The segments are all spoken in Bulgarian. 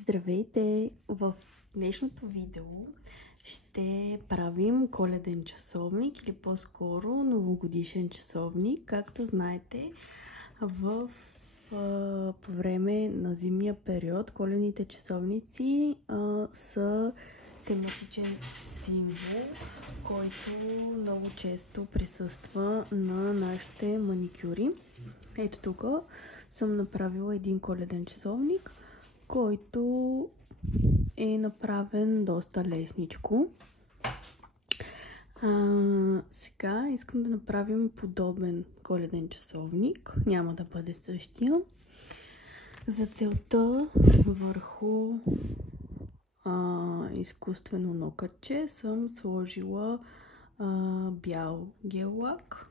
Здравейте! В днешното видео ще правим коледен часовник или по-скоро новогодишен часовник. Както знаете, по време на зимния период коледните часовници са тематичен символ, който много често присъства на нашите маникюри. Ето тук съм направила един коледен часовник, който е направен доста лесничко. Сега искам да направим подобен коледен часовник. Няма да бъде същия. За целта върху изкуствено нокътче съм сложила бял гел лак.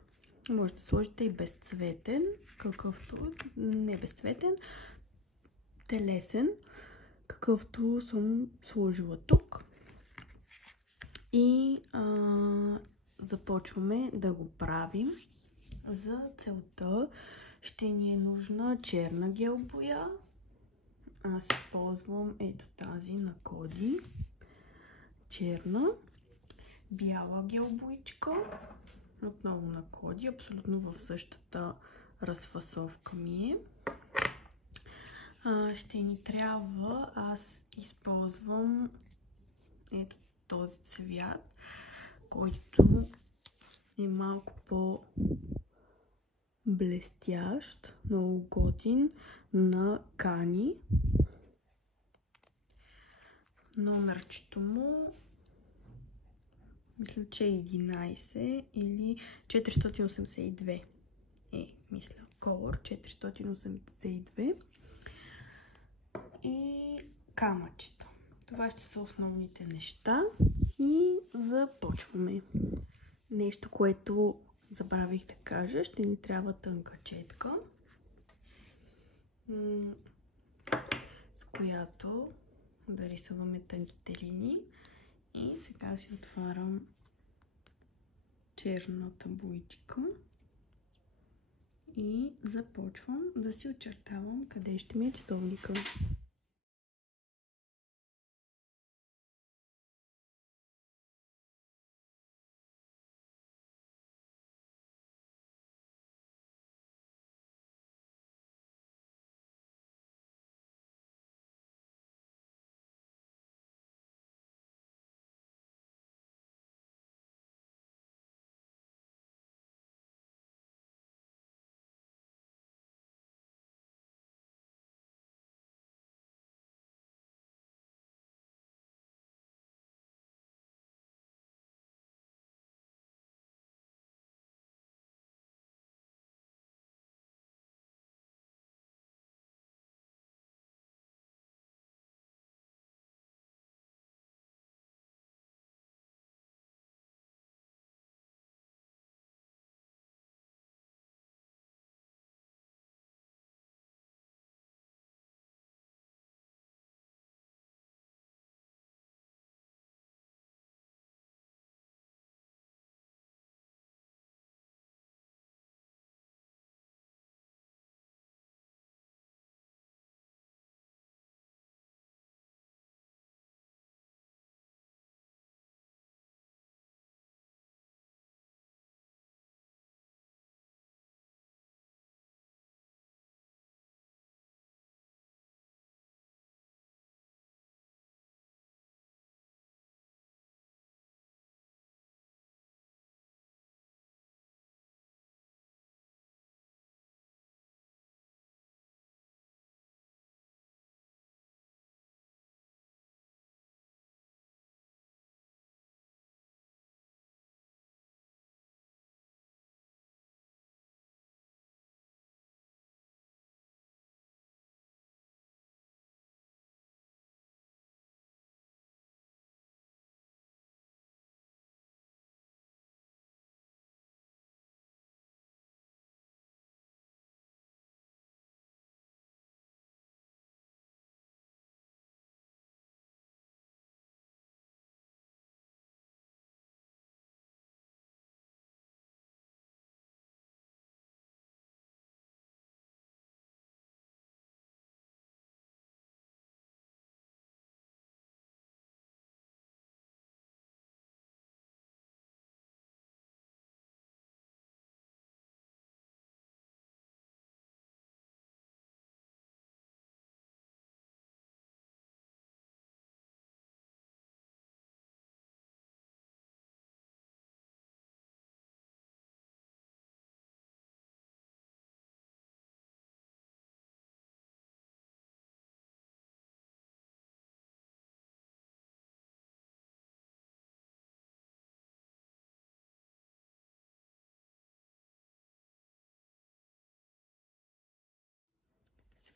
Може да сложите и безцветен, какъвто не безцветен, телесен, какъвто съм сложила тук. И започваме да го правим. За целта ще ни е нужна черна гел боя. Аз използвам ето тази на Коди. Черна. Бяла гел боичка. Отново на Коди. Абсолютно в същата разфасовка ми е. Ще ни трябва, аз използвам ето този цвят, който е малко по-блестящ, много готин, на Кани. Номерчето му мисля, че е 11 или 482 мисля, Color 482 и камъчето. Това ще са основните неща и започваме. Нещо, което забравих да кажа, ще ни трябва тънка четка, с която да рисуваме тънките линии. И сега си отварям черната боичка и започвам да си очертавам къде ще ми е часовника.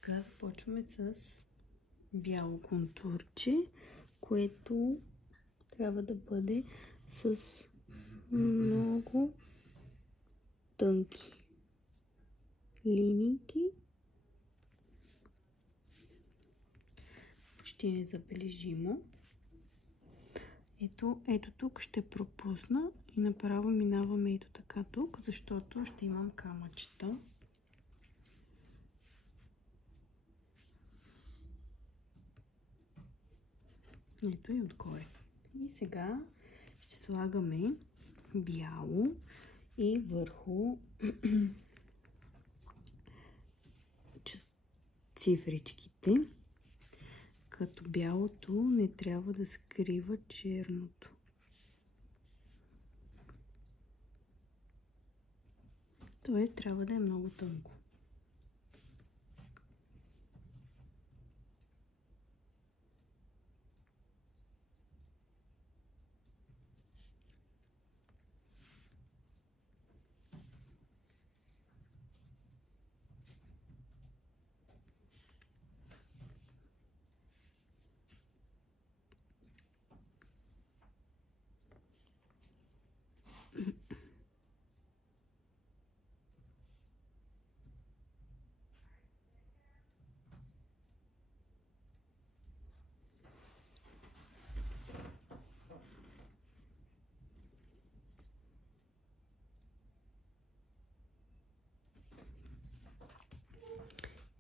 Сега започваме с бяло контурче, което трябва да бъде с много тънки линийки, почти незабележимо. Ето тук ще пропусна и направо минаваме ето така тук, защото ще имам камъчета. Ето и отгоре. И сега ще слагаме бяло и върху цифричките, като бялото не трябва да скрива черното. Тоест трябва да е много тънко.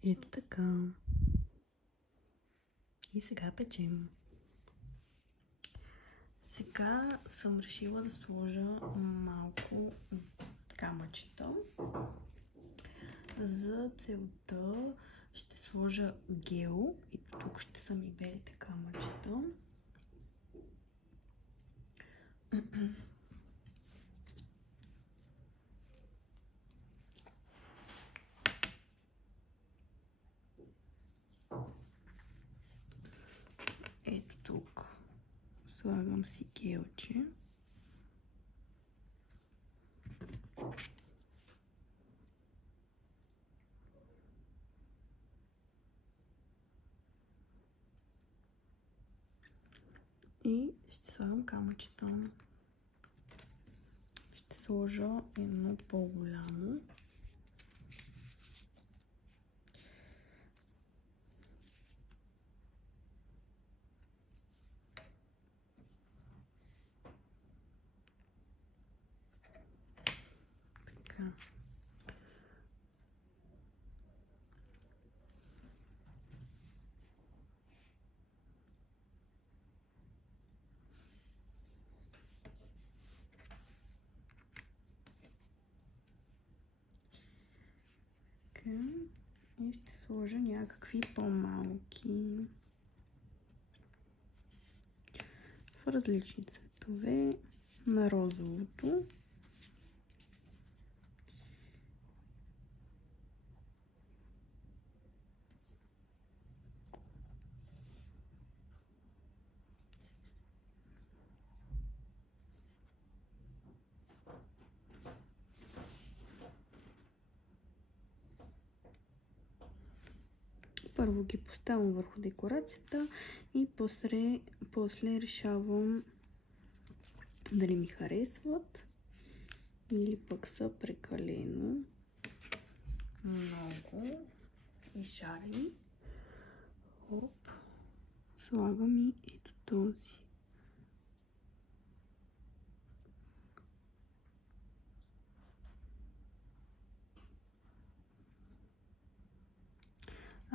Ето така. И сега печем. Сега съм решила да сложа малко камъчета. За целта ще сложа гел и тук ще са ми белите камъчета. Ето тук слагам си гелче. И ще слагам камъчета. Ще сложа едно по-голямо. Така. И ще сложа някакви по-малки в различни цветове на розовото. Първо ги поставям върху декорацията и после решавам дали ми харесват или пък са прекалено много и шарени. Оп, слагам и ето този.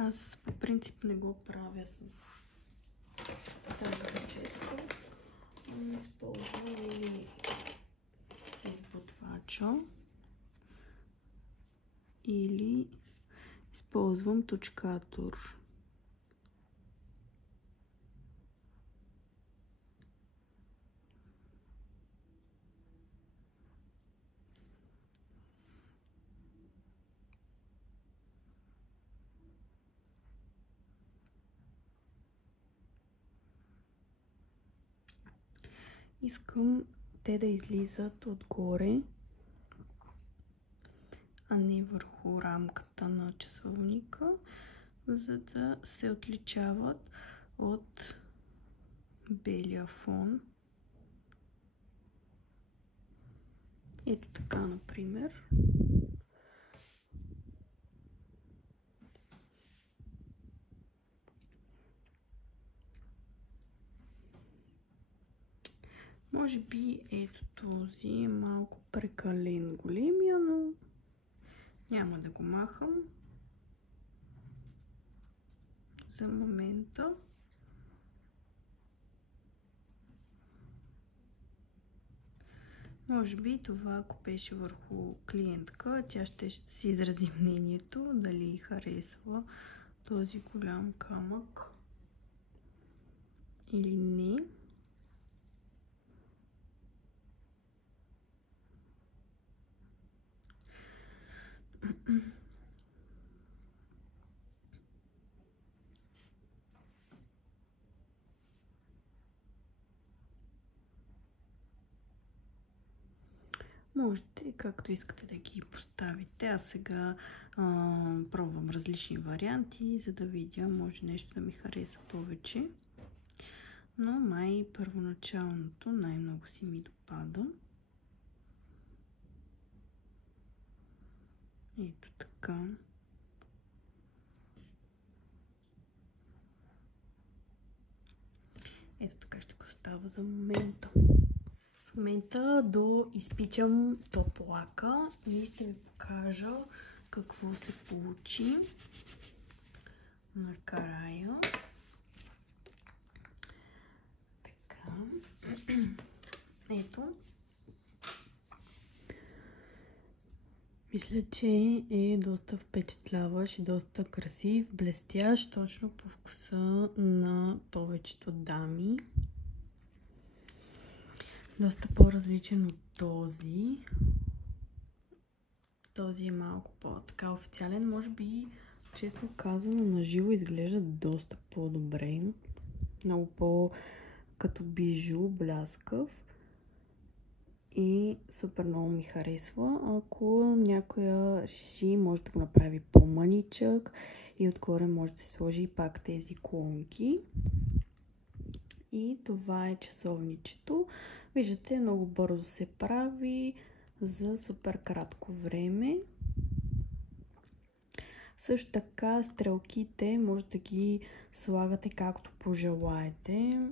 Аз по принцип не го правя с тази ръчетка. Използвам или избутвача, или използвам точкатор. Искам те да излизат отгоре, а не върху рамката на часовника. за да се отличават от белия фон. Ето така, например. Може би ето този е малко прекален големия, но няма да го махам за момента. Може би това, ако беше върху клиентка, тя ще си изрази мнението, дали харесва този голям камък или не. Можете както искате да ги поставите. Аз сега пробвам различни варианти, за да видя, може нещо да ми хареса повече. Но май първоначалното най-много си ми допада. Ето така. Ето така ще го оставя за момента. В момента доизпичам топлака и ще ви покажа какво се получи накрая. Така. Ето. Мисля, че е доста впечатляващ и доста красив, блестящ, точно по вкуса на повечето дами. Доста по-различен от този. Този е малко по-така официален. Може би, честно казано, на живо изглежда доста по-добре. Много по-като бижу, бляскав. И супер много ми харесва. Ако някоя реши, може да го направи по-мъничък и отгоре може да се сложи и пак тези клонки. И това е часовничето. Виждате, много бързо се прави за супер кратко време. Също така стрелките може да ги слагате както пожелаете.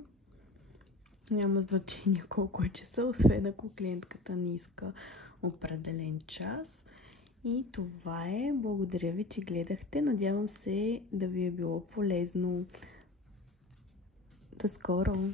Няма значение колко е часа, освен ако клиентката не иска определен час. И това е. Благодаря ви, че гледахте. Надявам се да ви е било полезно. До скоро!